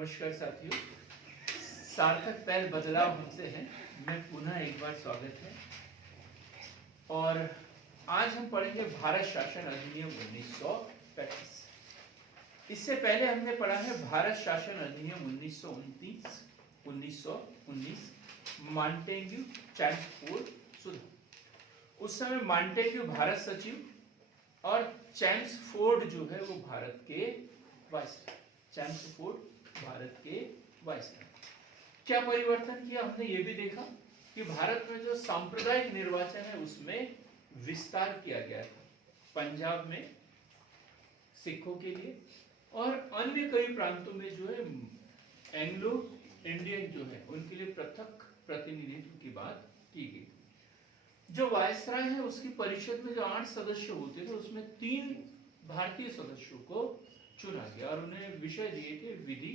नमस्कार साथियों, सार्थक पहल बदलाव हमसे है। मैं पुनः एक बार स्वागत है। और आज हम पढ़ेंगे भारत शासन अधिनियम 1935। इससे पहले हमने पढ़ा है भारत शासन अधिनियम 1919 मॉन्टेग्यू चैम्सफोर्ड सुधा। उस समय मॉन्टेग्यू भारत सचिव और चैम्सफोर्ड जो है वो भारत के वाइसराय। चैम्सफोर्ड भारत के वाइसराय। क्या परिवर्तन किया हमने ये भी देखा कि भारत में जो सांप्रदायिक निर्वाचन है उसमें विस्तार किया गया था। पंजाब में सिखों के लिए और अन्य कई प्रांतों में जो है एंग्लो इंडियन जो है उनके लिए पृथक प्रतिनिधित्व की बात की गई थी। जो वायसराय है उसकी परिषद में जो 8 सदस्य होते थे उसमें 3 भारतीय सदस्यों को चुना गया और उन्हें विषय दिए थे विधि।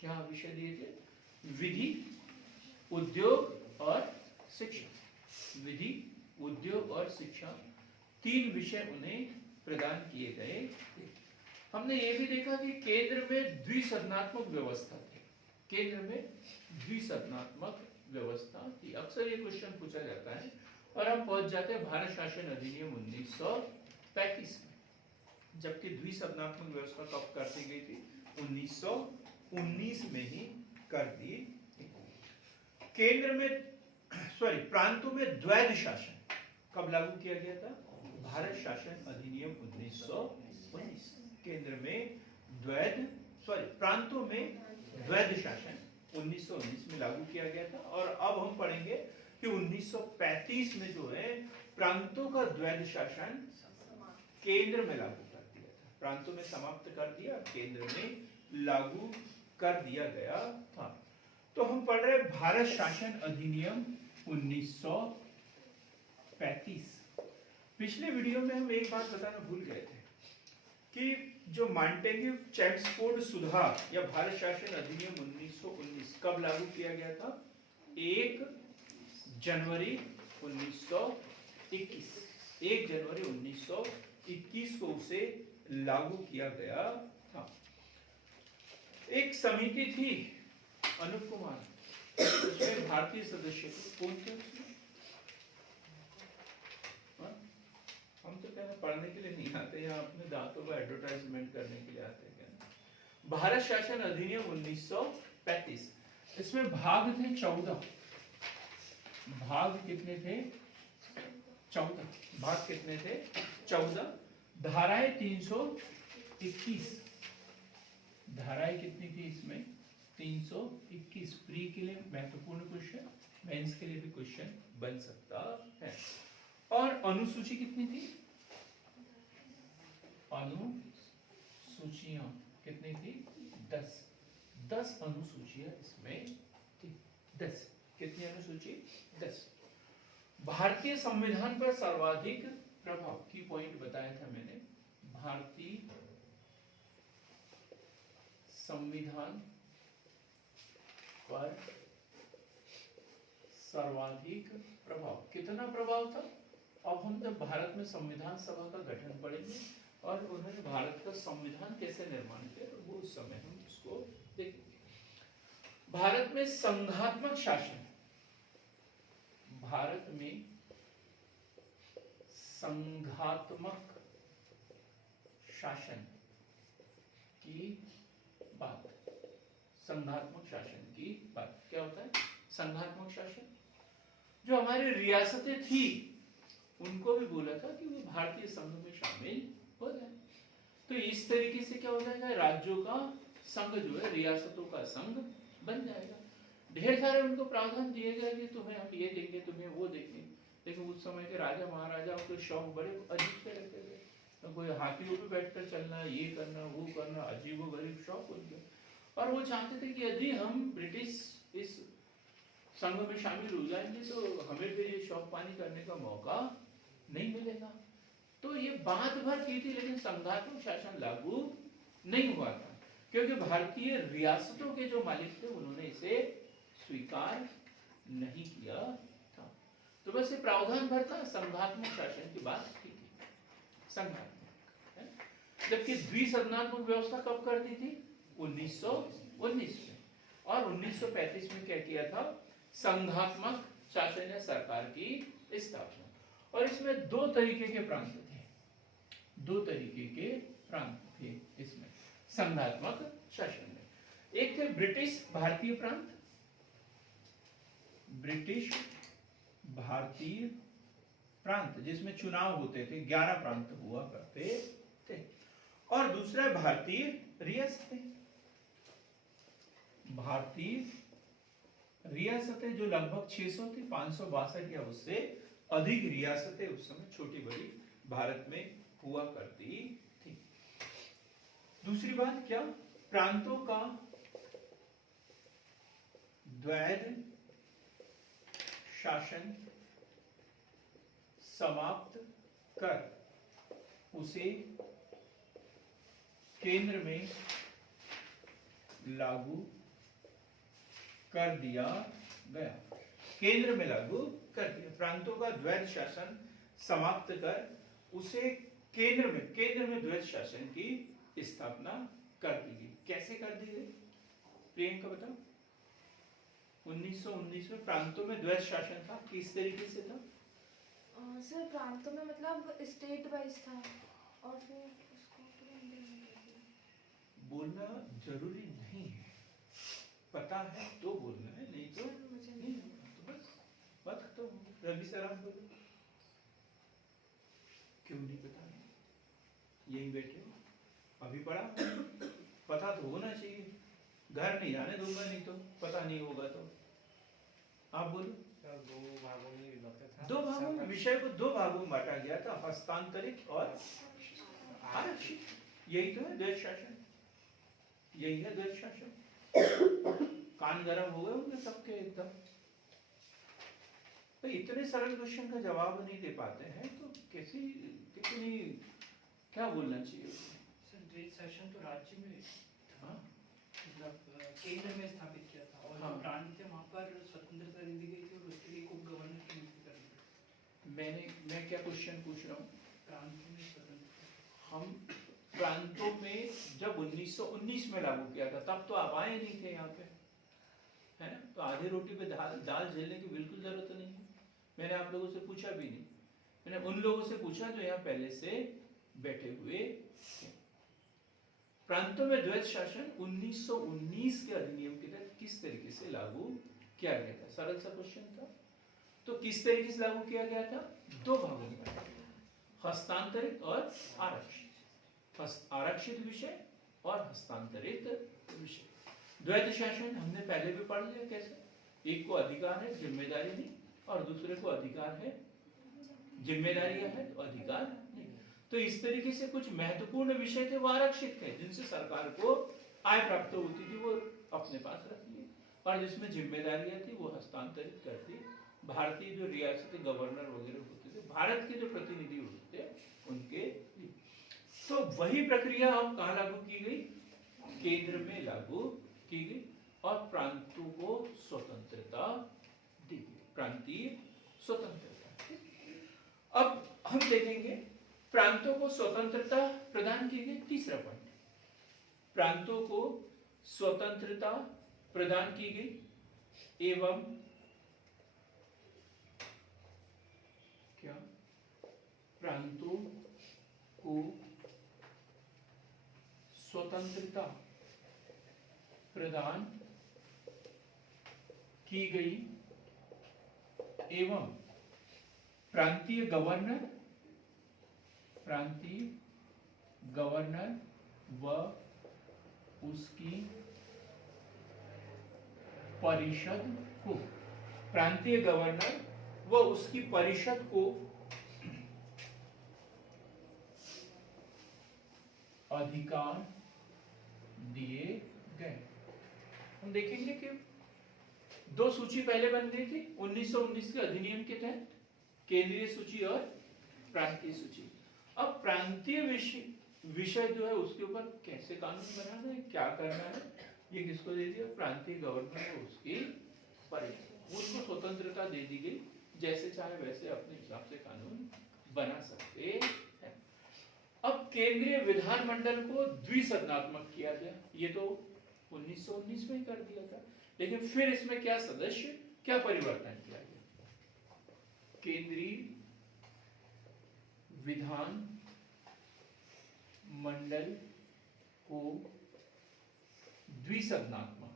क्या विषय दिए थे? विधि, उद्योग और शिक्षा। विधि, उद्योग और शिक्षा 3 विषय उन्हें प्रदान किए गए थे। हमने ये भी देखा कि केंद्र में द्विसदनात्मक व्यवस्था थी। केंद्र में द्विसदनात्मक व्यवस्था थी। अक्सर ये क्वेश्चन पूछा जाता है। और हम पहुंच जाते हैं भारत शासन अधिनियम 1935 में, जबकि द्विसदनात्मक व्यवस्था कब कर दी गई थी? 1919 में ही कर दी। केंद्र में प्रांतों में द्वैध शासन कब लागू किया गया था? भारत शासन अधिनियम 1919। केंद्र में प्रांतों में द्वैध शासन 1919 में लागू किया गया था। और अब हम पढ़ेंगे कि 1935 में जो है प्रांतों का द्वैध शासन केंद्र में लागू कर दिया था। प्रांतों में समाप्त कर दिया, केंद्र में लागू कर दिया गया था। तो हम पढ़ रहे भारत शासन अधिनियम 1935। पिछले वीडियो में हम एक बात बताना भूल गए थे कि जो मॉन्टेग्यू चैम्सफोर्ड सुधा या भारत शासन अधिनियम 1919 कब लागू किया गया था? 1 जनवरी 1921। 1 जनवरी 1921 को उसे लागू किया गया था। एक समिति थी अनूप कुमार, उसमें भारतीय सदस्य कौन थे उसमें? हम तो कहना पढ़ने के लिए नहीं आते, यहाँ अपने दांतों का एडवर्टाइजमेंट करने के लिए आते हैं। भारत शासन अधिनियम 1935, इसमें भाग थे 14। भाग कितने थे? 14। भाग कितने थे? 14। धाराएं 321। धाराएं कितनी थी इसमें? 321। प्री के लिए महत्वपूर्ण क्वेश्चन, मेंस के लिए भी क्वेश्चन बन सकता है। और अनुसूची कितनी थी? अनुसूचियां कितनी थी? 10। 10 अनुसूचियां इसमें थी। 10। कितनी अनुसूची? 10। भारतीय संविधान पर सर्वाधिक प्रभाव की पॉइंट बताया था मैंने। भारतीय संविधान पर सर्वाधिक प्रभाव। कितना प्रभाव था? अब हम जब भारत में संविधान सभा का गठन पढ़ेंगे और उन्होंने भारत का संविधान कैसे निर्माण किया तो वो उस समय हम उसको देखेंगे। भारत में संघात्मक शासन। भारत में संघात्मक शासन की बात। संघात्मक शासन की बात क्या होता है? संघात्मक शासन जो हमारी रियासतें थी उनको भी बोला था कि वो भारतीय संघ में शामिल हो जाए। तो इस तरीके से क्या हो जाएगा? राज्यों का संघ जो है रियासतों का संघ बन जाएगा। ढेर सारे उनको प्रावधान दिए गए कि तुम्हें हम ये देंगे, तुम्हें वो देंगे। लेकिन उस समय के राजा महाराजाओं के शौक बड़े अजीब से रहते थे। तो कोई हाथियों पे बैठकर चलना, ये करना, वो करना, अजीबो गरीब शौक उनके। और वो चाहते थे कि यदि हम ब्रिटिश इस संघ में शामिल हो जाएंगे तो हमें फिर ये शौक पानी करने का मौका नहीं मिलेगा। तो ये बात भर की थी, लेकिन संघात्मक शासन लागू नहीं हुआ था क्योंकि भारतीय रियासतों के जो मालिक थे उन्होंने इसे स्वीकार नहीं किया था। तो बस ये प्रावधान भर था, संघात्मक शासन की बात की थी। संघात्मक। जबकि द्विसदनात्मक व्यवस्था कब कर दी थी? 1919 में। और 1935 में क्या किया था, संघात्मक शासन या सरकार की स्थापना। और इसमें दो तरीके के प्रांत थे, दो तरीके के प्रांत थे इसमें संघात्मक शासन में। एक थे ब्रिटिश भारतीय प्रांत, ब्रिटिश भारतीय प्रांत जिसमें चुनाव होते थे, 11 प्रांत हुआ करते थे। और दूसरा भारतीय रियासतें, भारतीय रियासतें जो लगभग 600 थी, 562 या उससे अधिक रियासतें उस समय छोटी बड़ी भारत में हुआ करती थी। दूसरी बात क्या, प्रांतों का द्वैध शासन समाप्त कर उसे केंद्र में लागू कर दिया गया, केंद्र में लागू कर दिया। प्रांतों का द्वैध शासन समाप्त कर उसे केंद्र में द्वैध शासन की स्थापना कर दी गई। कैसे कर दी गई, प्रियंका बताओ। 1919 में प्रांतों में द्वैध शासन था, किस तरीके से था? सर प्रांतों में मतलब स्टेट वाइज था और फिर उसको बोलना जरूरी नहीं है, पता है तो बोलना है, नहीं तो नहीं। तो बस बात खत्म हो गई। रवि सर आप बोलो, क्यों नहीं पता है? यही बैठे हो, अभी पढ़ा, पता तो होना चाहिए। घर नहीं जाने दूंगा नहीं तो, पता नहीं होगा तो। आप बोलो। दो भागों में विभक्त था। दो भागों में, विषय को दो भागों में बांटा गया था, हस्तांतरित और आरक्षित। यही तो है द्वैध शासन, यही है द्वैध शासन। कान गरम हो गए होंगे सबके एकदम। तो इतने सरल क्वेश्चन का जवाब नहीं दे पाते हैं तो कैसी, कितनी, क्या बोलना चाहिए? सर द्वैध शासन तो राज्य में, हाँ, मतलब केंद्र में स्थापित किया था और हाँ। जो प्रांत थे वहाँ पर स्वतंत्रता दी गई थी और उसके लिए उप गवर्नर की नियुक्ति करनी थी। मैं क्या क्वेश्चन पूछ रहा हूँ, प्रांतों में स्वतंत्रता, हम प्रांतों में जब 1919 में लागू किया था तब तो आप आए नहीं थे यहाँ पे, है ना? तो आधी रोटी पे दाल झेलने की बिल्कुल जरूरत नहीं है। मैंने आप लोगों से पूछा भी नहीं, मैंने उन लोगों से पूछा जो यहाँ पहले से बैठे हुए थे। प्रांतों में द्वैध शासन 1919 के अधिनियम के तहत किस तरीके से लागू किया गया था? सरल सा क्वेश्चन था। तो किस तरीके से लागू किया गया था? दो भागों में, हस्तांतरित और आरक्षित। आरक्षित विषय और हस्तांतरित विषय। द्वैध शासन हमने पहले भी पढ़ लिया कैसे, एक को अधिकार है जिम्मेदारी नहीं, और दूसरे को अधिकार है जिम्मेदारी है तो अधिकार नहीं। तो इस तरीके से कुछ महत्वपूर्ण विषय थे वो आरक्षित थे, जिनसे सरकार को आय प्राप्त होती थी वो अपने पास रखती है, और जिसमें जिम्मेदारियां थी वो हस्तांतरित करती भारतीय जो रियासती गवर्नर वगैरह होते थे, भारत के जो प्रतिनिधि होते थे उनके लिए। तो वही प्रक्रिया अब कहाँ लागू की गई? केंद्र में लागू की गई और प्रांतों को स्वतंत्रता दी गई, प्रांतीय स्वतंत्रता। अब हम देखेंगे प्रांतों को स्वतंत्रता प्रदान की गई। तीसरा पॉइंट, प्रांतों को स्वतंत्रता प्रदान की गई एवं क्या प्रांतों को स्वतंत्रता प्रदान की गई एवं प्रांतीय गवर्नर व उसकी परिषद को, प्रांतीय गवर्नर व उसकी परिषद को अधिकार दिए गए। हम देखेंगे कि दो सूची पहले बन गई थी 1919 के अधिनियम के तहत, केंद्रीय सूची और प्रांतीय सूची। अब प्रांतीय विषय जो है उसके ऊपर कैसे कानून बनाना है, क्या करना है, ये किसको दे दिया? प्रांतीय गवर्नर को उसकी परिषद, उसको स्वतंत्रता दे दी गई, जैसे चाहे वैसे अपने हिसाब से कानून बना सकते हैं। अब केंद्रीय विधानमंडल को द्विसदनात्मक किया गया, ये तो 1919 में ही कर दिया था, लेकिन फिर इसमें क्या सदस्य, क्या परिवर्तन किया गया? केंद्रीय विधान मंडल को द्विसदनात्मक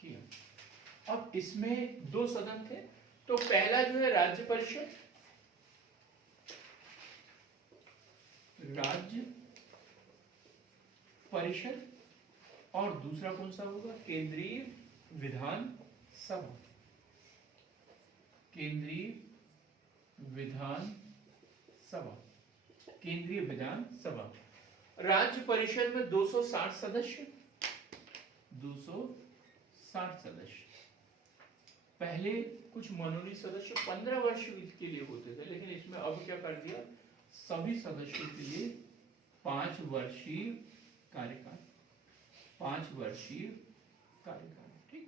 किया। अब इसमें दो सदन थे, तो पहला जो है राज्य परिषद, और दूसरा कौन सा होगा? केंद्रीय विधान सभा। केंद्रीय विधान सभा। राज्य परिषद में 260 सदस्य, 260 सदस्य। पहले कुछ मनोनीत सदस्य 15 वर्ष के लिए होते थे, लेकिन इसमें अब क्या कर दिया, सभी सदस्यों के लिए 5 वर्षीय कार्यकाल, 5 वर्षीय कार्यकाल, ठीक।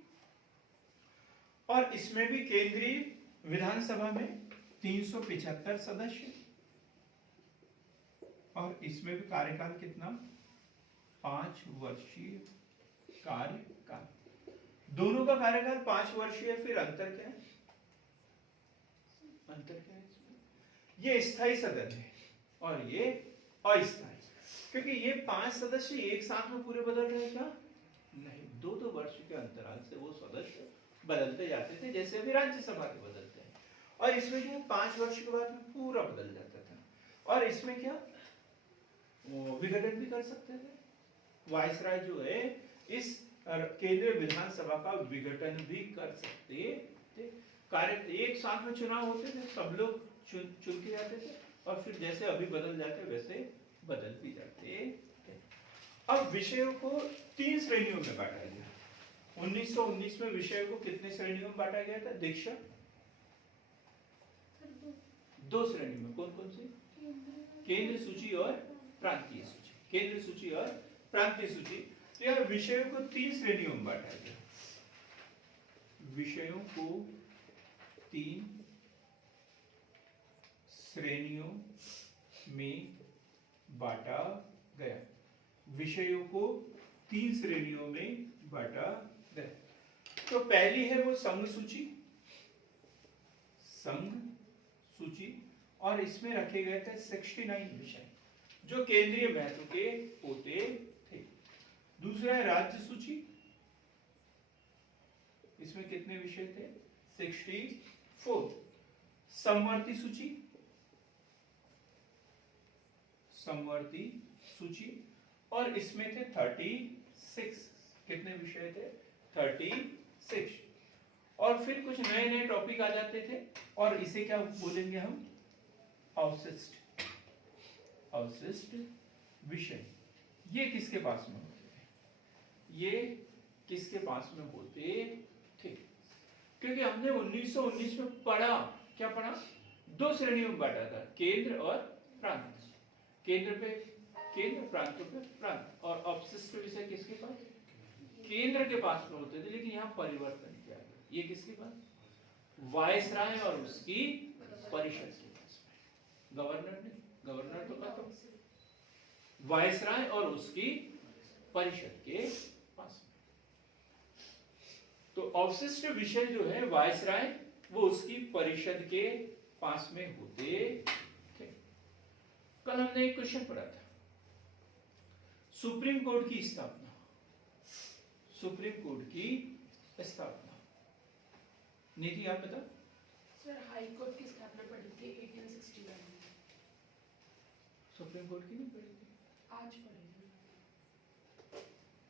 और इसमें भी केंद्रीय विधानसभा में 375 सदस्य, और इसमें भी कार्यकाल कितना? 5 वर्षीय कार्यकाल। दोनों का कार्यकाल 5 वर्षीय है, फिर अंतर क्या है? अंतर क्या है इसमें? ये स्थायी सदन है और ये अस्थायी, क्योंकि ये 5 सदस्य एक साथ में पूरे बदल रहे क्या? नहीं, 2-2 वर्ष के अंतराल से वो सदस्य बदलते जाते थे, जैसे अभी राज्यसभा के बदलते हैं। और इसमें जो 5 वर्ष के बाद में पूरा बदल जाता था। और इसमें क्या, विघटन भी कर सकते थे। वायसराय जो है इस केंद्रीय विधानसभा का विघटन भी कर सकते थे। कार्य एक साथ में चुनाव होते थे, सब लोग चुन के जाते थे, और फिर जैसे अभी बदल जाते वैसे बदल भी जाते थे। अब विषयों को 3 श्रेणियों में बांटा गया। 1919 में विषयों को कितने श्रेणियों में बांटा गया था दीक्षा? 2 श्रेणी में। कौन कौन सी? केंद्र सूची और प्रांतीय सूची। केंद्र सूची और प्रांतीय सूची। तो यह विषयों को 3 श्रेणियों में बांटा गया। विषयों को 3 श्रेणियों में बांटा गया। विषयों को 3 श्रेणियों में बांटा गया। तो पहली है वो संघ सूची, और इसमें रखे गए थे 69 विषय जो केंद्रीय महत्व के होते थे। दूसरा है राज्य सूची, इसमें कितने विषय थे? 64। समवर्ती सूची, और इसमें थे 36। कितने विषय थे? 36। और फिर कुछ नए टॉपिक आ जाते थे, और इसे क्या बोलेंगे हम? अवशिष्ट विषय। ये किसके पास में होते थे? ये किसके पास में होते थे? क्योंकि हमने 1919 में पढ़ा, क्या पढ़ा? 2 श्रेणियों में बांटा था, केंद्र और प्रांत। केंद्र पे केंद्र, प्रांतों पे प्रांत। और अवशिष्ट विषय किसके पास? केंद्र के पास में होते थे, लेकिन यहाँ परिवर्तन किया गया। ये किसके पास? वायसराय और उसकी परिषद के पास में। गवर्नर नहीं, गवर्नर तो खत्म। वायसराय और उसकी परिषद के पास में। तो अवशिष्ट विषय जो है वायसराय, वो उसकी परिषद के पास में होते थे। कल हमने एक क्वेश्चन पढ़ा था, सुप्रीम कोर्ट की स्थापना। सुप्रीम कोर्ट की स्थापना, नीति आप बता। सर हाई कोर्ट की स्थापना पड़ी थी 1861 में। सुप्रीम कोर्ट की नहीं पड़ी थी? आज पढ़ेंगे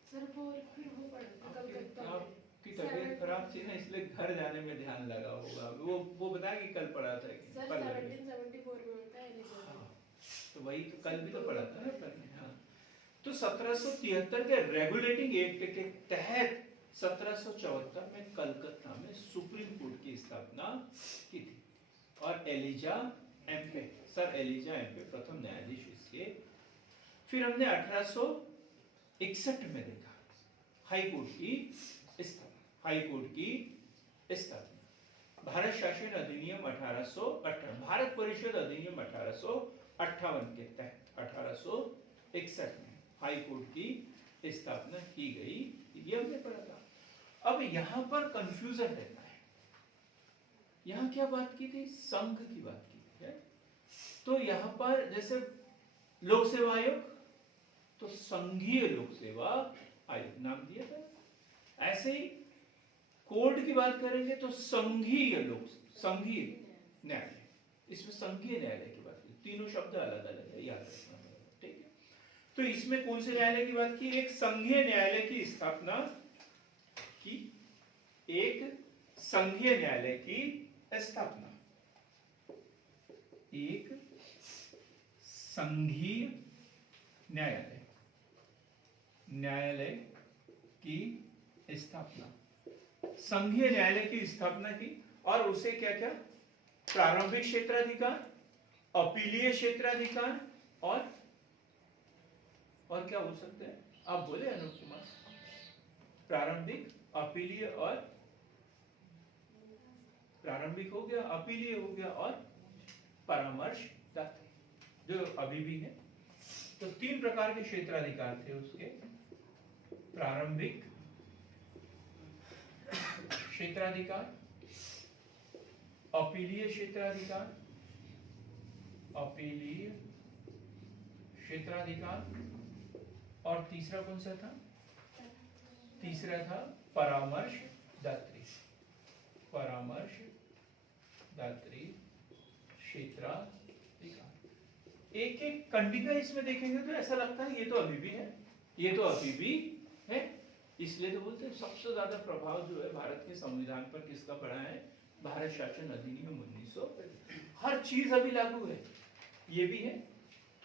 सर। वो फिर वो पढ़ा था कलकत्ता में। आपकी तबीयत खराब थी ना, इसलिए घर जाने में ध्यान लगा होगा। वो बताया कि कल पढ़ा था कि सर 1774 में होता है एलिजाबेथ। हाँ, तो वही तो कल भी तो पढ़ा था ना अपन ने। हाँ, तो 1773 के रेगुलेटिंग एक्ट के तहत 1774 में कलकत्ता में सुप्रीम कोर्ट की स्थापना की थी। और Elijah Impey, sir Elijah Impey प्रथम न्यायाधीश इसके। फिर हमने 1861 में देखा हाई कोर्ट की स्थापना। हाई कोर्ट की स्थापना भारत शासन अधिनियम 1858, भारत परिषद अधिनियम 1858 के तहत 1861 में हाई कोर्ट की स्थापना की गई, ये हमने पढ़ा था। अब यहाँ पर कंफ्यूजन रहता है, यहाँ क्या बात की थी, संघ की बात की थी है? तो यहाँ पर जैसे लोक सेवा आयोग, तो संघीय लोक सेवा आयोग नाम दिया था। ऐसे ही कोर्ट की बात करेंगे तो संघीय न्यायालय, इसमें संघीय न्यायालय की बात की, तीनों शब्द अलग अलग है, याद रखना पड़ेगा, ठीक है। तो इसमें कौन से न्यायालय की बात की, एक संघीय न्यायालय की स्थापना की, एक संघीय न्यायालय की स्थापना, एक संघीय न्यायालय की स्थापना, संघीय न्यायालय की स्थापना की। और उसे क्या क्या, प्रारंभिक क्षेत्राधिकार, अपीलीय क्षेत्राधिकार और क्या हो सकते हैं, आप बोले अनूप कुमार, प्रारंभिक, अपीलीय और प्रारंभिक हो गया, अपीलीय हो गया और परामर्शदात्री जो अभी भी है। तो तीन प्रकार के क्षेत्राधिकार थे उसके, प्रारंभिक क्षेत्राधिकार, अपीलीय क्षेत्राधिकार, और तीसरा कौन सा था, तीसरा था परामर्शदात्री क्षेत्राधिकार। एक एक कंडिका इसमें देखेंगे तो ऐसा लगता है ये तो अभी भी है, ये तो अभी भी है। इसलिए तो बोलते हैं सबसे ज्यादा प्रभाव जो है भारत के संविधान पर किसका पड़ा है, भारत शासन अधिनियम 1900। हर चीज अभी लागू है, ये भी है,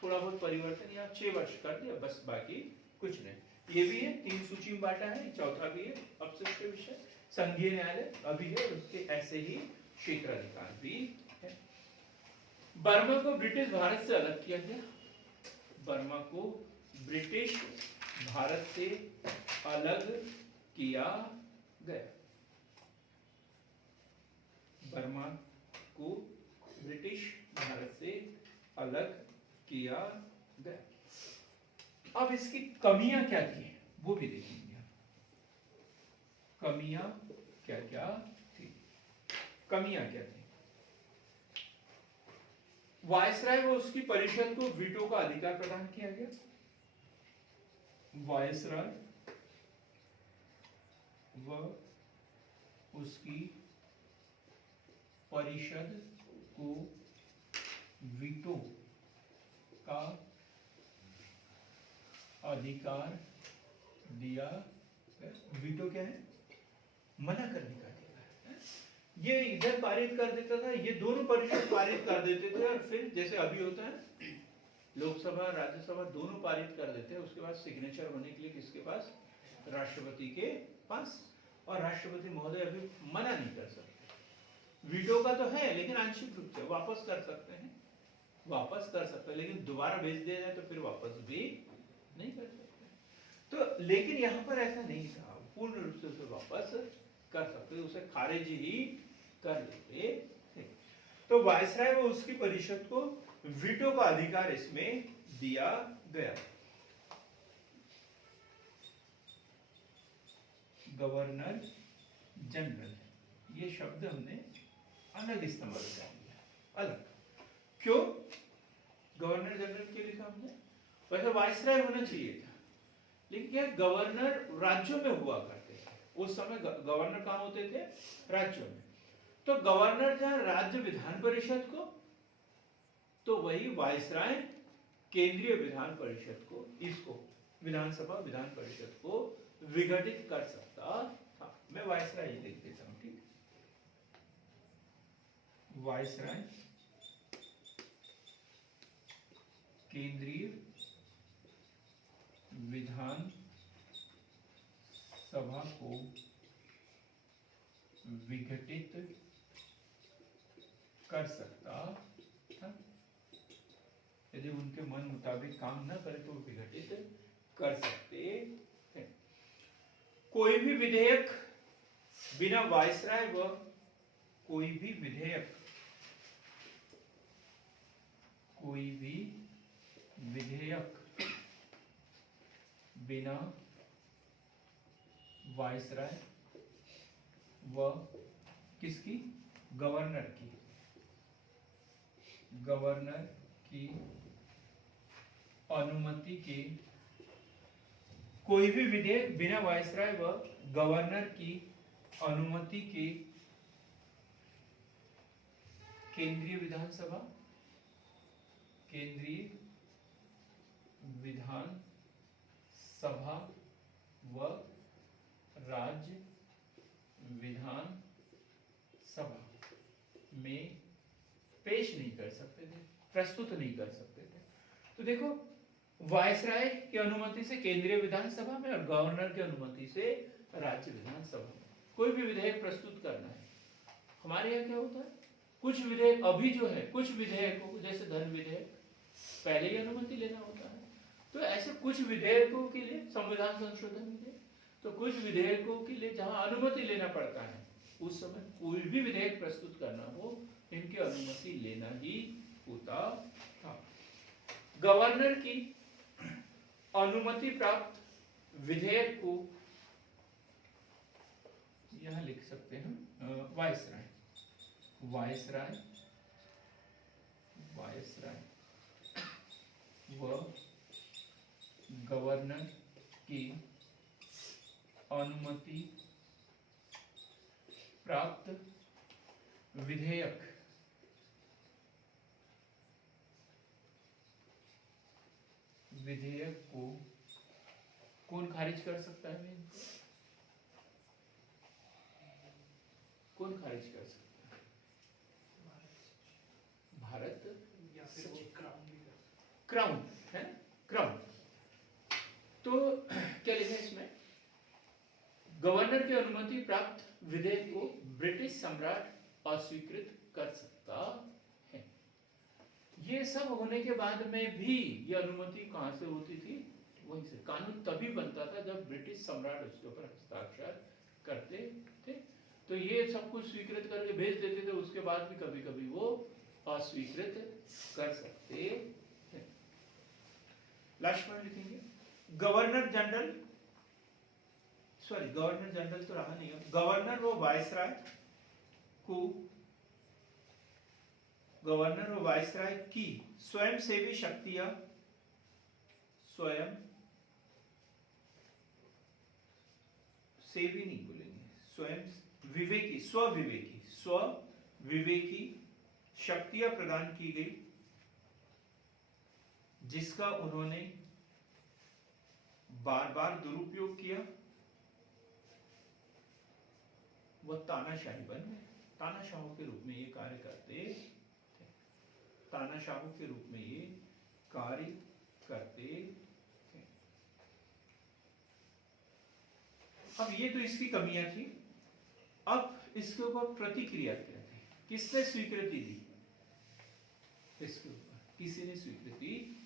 थोड़ा बहुत परिवर्तन यहाँ 6 वर्ष कर दिया बस, बाकी कुछ नहीं। ये भी है, 3 सूची में बांटा है, चौथा भी है, अब से विषय संघीय न्यायालय अभी है, उसके ऐसे ही क्षेत्राधिकार भी है। बर्मा को ब्रिटिश भारत से अलग किया गया, बर्मा को ब्रिटिश भारत से अलग किया गया, बर्मा को ब्रिटिश भारत से अलग किया गया। अब इसकी कमियां क्या थी वो भी देखेंगे, कमियां क्या क्या थी, कमियां क्या थी। वायसराय व उसकी परिषद को वीटो का अधिकार प्रदान किया गया, वायसराय व उसकी परिषद को वीटो का अधिकार दिया। वीटो क्या है, मना करने का अधिकार है। ये इधर पारित कर देता था, ये दोनों परिषद पारित कर देते थे, और फिर जैसे अभी होता है लोकसभा राज्यसभा दोनों पारित कर देते हैं, उसके बाद सिग्नेचर होने के लिए किसके पास, राष्ट्रपति के पास, और राष्ट्रपति महोदय अभी मना नहीं कर सकते। वीटो का तो है लेकिन आंशिक रूप से वापस कर सकते हैं, वापस कर सकते हैं, लेकिन दोबारा भेज दिया जाए तो फिर वापस भी नहीं कर सकते। तो लेकिन यहाँ पर ऐसा नहीं था, पूर्ण रूप से उसे वापस कर सकते, उसे खारिज ही कर देते थे। तो वायसराय व उसकी परिषद को वीटो का अधिकार इसमें दिया गया। गवर्नर जनरल, ये शब्द हमने अलग इस्तेमाल कर लिया, अलग क्यों, गवर्नर जनरल क्यों लिखा हमने, वैसे वायसराय होना चाहिए था, लेकिन क्या गवर्नर राज्यों में हुआ करते थे उस समय, गवर्नर कहाँ होते थे, राज्यों में। तो गवर्नर था राज्य विधान परिषद को, तो वही वायसराय केंद्रीय विधान परिषद को, इसको विधानसभा विधान परिषद को विघटित कर सकता था। मैं वायसराय ही लिख देता हूं, ठीक, वायसराय केंद्रीय विधान सभा को विघटित कर सकता था, यदि उनके मन मुताबिक काम न करे तो विघटित कर सकते थे। कोई भी विधेयक बिना वायसराय व कोई भी विधेयक बिना वायसराय व किसकी, गवर्नर की अनुमति के, कोई भी विधेयक बिना वायसराय व गवर्नर की अनुमति के केंद्रीय विधानसभा व राज्य विधानसभा में पेश नहीं कर सकते थे, प्रस्तुत नहीं कर सकते थे। तो देखो, वायसराय की अनुमति से केंद्रीय विधानसभा में और गवर्नर की अनुमति से राज्य विधानसभा में कोई भी विधेयक प्रस्तुत करना है। हमारे यहाँ क्या होता है, कुछ विधेयक अभी जो है, कुछ विधेयकों को, जैसे धन विधेयक, पहले ही अनुमति लेना होता है। तो ऐसे कुछ विधेयकों के लिए संविधान संशोधन विधेयक, तो कुछ विधेयकों के लिए जहां अनुमति लेना पड़ता है, उस समय कोई भी विधेयक प्रस्तुत करना हो, इनकी अनुमति लेना ही होता था। गवर्नर की अनुमति प्राप्त विधेयक को यहां लिख सकते हैं वायसराय व गवर्नर की अनुमति प्राप्त विधेयक को कौन खारिज कर सकता है? कौन खारिज कर सकता है? भारत या फिर वो क्राउन भी कर सकता क्राउन है, क्राउन। तो क्या लिखा है इसमें, गवर्नर की अनुमति प्राप्त विधेयक को ब्रिटिश सम्राट अस्वीकृत कर सकता है। ये सब होने के बाद में भी ये अनुमति कहां से होती थी? वहीं से। कानून तभी बनता था जब ब्रिटिश सम्राट उसके ऊपर हस्ताक्षर करते थे। तो ये सब कुछ स्वीकृत करके भेज देते थे, उसके बाद भी कभी कभी वो अस्वीकृत कर सकते थे। लास्ट में लिखेंगे गवर्नर जनरल तो रहा नहीं है, गवर्नर व वायसराय की स्वयंसेवी शक्तियां, स्वयं सेवी नहीं बोलेंगे, स्वयं स्वविवेकी शक्तियां प्रदान की गई, जिसका उन्होंने बार बार दुरुपयोग किया। वह तानाशाही बन गए, तानाशाहों के रूप में ये कार्य करते थे, तानाशाहों के रूप में ये कार्य करते थे। अब ये तो इसकी कमियां थी। अब इसके ऊपर प्रतिक्रिया क्या थी, किसने स्वीकृति दी? इसके ऊपर किसी ने स्वीकृति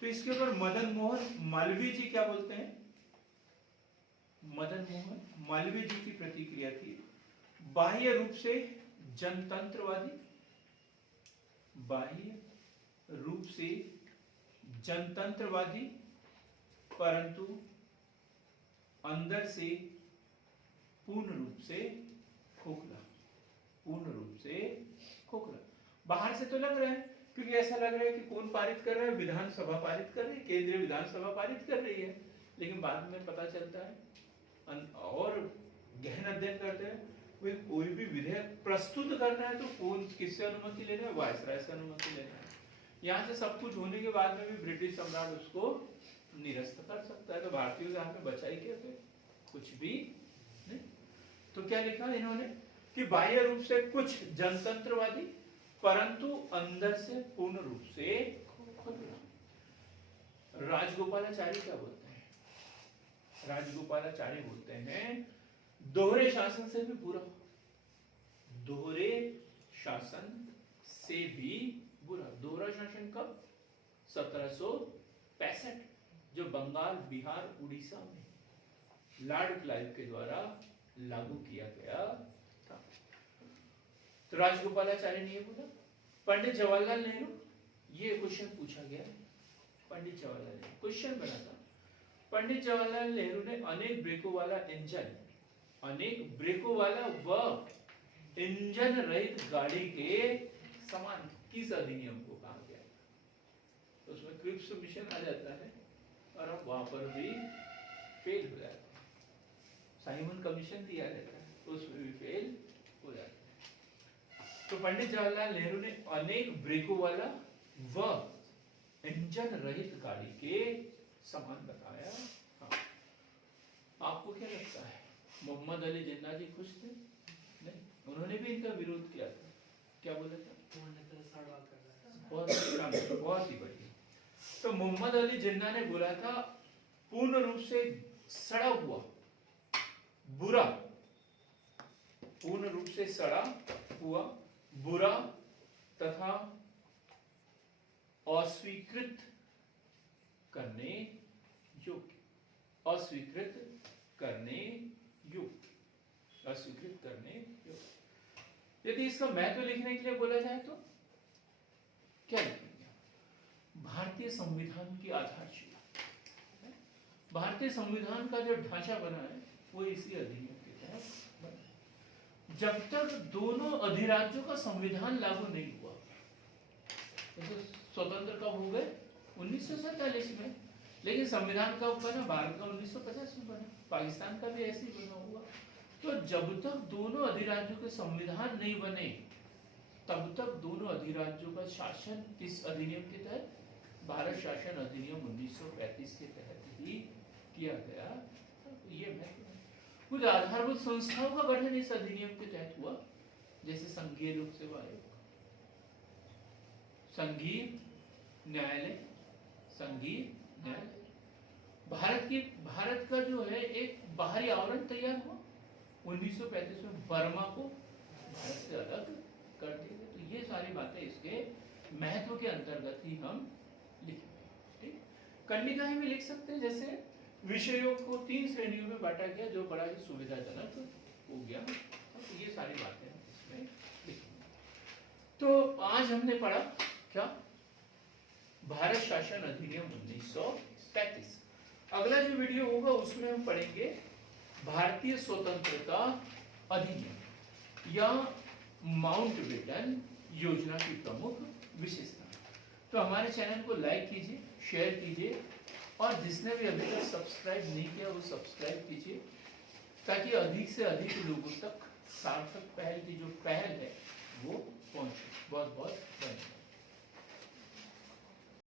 तो इसके ऊपर मदन मोहन मालवीय जी क्या बोलते हैं? मदन मोहन मालवीय जी की प्रतिक्रिया थी, बाह्य रूप से जनतंत्रवादी, परंतु अंदर से पूर्ण रूप से खोखला। बाहर से तो लग रहा है, क्योंकि ऐसा लग रहा है कि कौन पारित कर रहा है? विधानसभा पारित कर रही है, केंद्रीय विधानसभा पारित कर रही है। लेकिन बाद में पता चलता है और गहन अध्ययन करते हैं, कोई भी विधेयक प्रस्तुत करना है तो कौन, किससे अनुमति लेना है? वायसराय से अनुमति लेना है। यहाँ से सब कुछ होने के बाद में भी ब्रिटिश सम्राट उसको निरस्त कर सकता है। तो भारतीयों से हमें बचाई क्या फिर? कुछ भी नहीं। तो क्या लिखा इन्होंने कि बाह्य रूप से कुछ जनतंत्रवादी, परंतु अंदर से पूर्ण रूप से खोखला। राजगोपालाचारी क्या बोलते हैं? राजगोपालाचारी बोलते हैं दोहरे शासन से भी बुरा, दोहरे शासन से भी बुरा। दोहरा शासन कब? 1765, जो बंगाल, बिहार, उड़ीसा में लॉर्ड क्लाइव के द्वारा लागू किया गया था। तो राजगोपालाचारी ने ये बोला। पंडित जवाहरलाल नेहरू, ये क्वेश्चन पूछा गया है, पंडित जवाहरलाल नेहरू क्वेश्चन बना था। पंडित जवाहरलाल नेहरू ने अनेक ब्रेकों वाला इंजन, अनेक ब्रेकों वाला व इंजन रहित गाड़ी के समान किस अधिनियम को कहा गया? तो उसमें क्रिप्स मिशन आ जाता है और हम वहां पर भी फेल हो जाते हैं। साइमन कमीशन दिया जाता है तो उसमें भी फेल हो जाता है। तो पंडित जवाहरलाल नेहरू ने अनेक ब्रेकों वाला व इंजन रहित गाड़ी के समान बताया। हाँ। आपको क्या लगता है मोहम्मद अली जिन्ना जी खुश थे? नहीं, उन्होंने भी इनका विरोध किया था। क्या बोला था? बहुत ही बढ़िया। तो मोहम्मद अली जिन्ना ने बोला था पूर्ण रूप से सड़ा हुआ, बुरा, पूर्ण रूप से सड़ा हुआ, बुरा तथा अस्वीकृत करने योग्य, अस्वीकृत करने योग्य, अस्वीकृत करने योग्य। यदि इसका महत्व लिखने के लिए बोला जाए तो क्या लिखेंगे? भारतीय संविधान की आधारशिला। भारतीय संविधान का जो ढांचा बना है वो इसी अधिनियम के तहत बना। जब तक दोनों अधिराज्यों का संविधान लागू नहीं हुआ, तो स्वतंत्र कब हो गए? 1947 में। लेकिन संविधान कब बना? भारत का 1950 में बना, पाकिस्तान का भी ऐसे ही बना हुआ। तो जब तक दोनों अधिराज्यों के संविधान नहीं बने तब तक दोनों अधिराज्यों का शासन किस अधिनियम के तहत? भारत शासन अधिनियम 1935 के तहत ही किया गया। तो ये महत्व है। कुछ आधारभूत संस्थाओं का गठन इस अधिनियम के तहत हुआ, जैसे संघीय लोक सेवा आयोग, संघीय न्यायालय, संघीय न्यायालय। भारत का जो है एक बाहरी आवरण तैयार हुआ 1935 में, बर्मा को भारत से अलग कर दिया। तो ये सारी बातें इसके महत्व के अंतर्गत ही हम लिखेंगे। ठीक, कंडिकाएं भी लिख सकते हैं। जैसे विषयों को 3 श्रेणियों में बांटा गया, जो बड़ा ही सुविधाजनक हो गया। तो ये सारी बातें इसमें लिखेंगे। तो आज हमने पढ़ा क्या? भारत शासन अधिनियम 1935। अगला जो वीडियो होगा उसमें हम पढ़ेंगे भारतीय स्वतंत्रता अधिनियम या माउंटबेटन योजना की प्रमुख विशेषता। तो हमारे चैनल को लाइक कीजिए, शेयर कीजिए और जिसने भी अभी तक सब्सक्राइब नहीं किया वो सब्सक्राइब कीजिए, ताकि अधिक से अधिक लोगों तक सार्थक पहल की जो पहल है वो पहुंचे। बहुत बहुत धन्यवाद।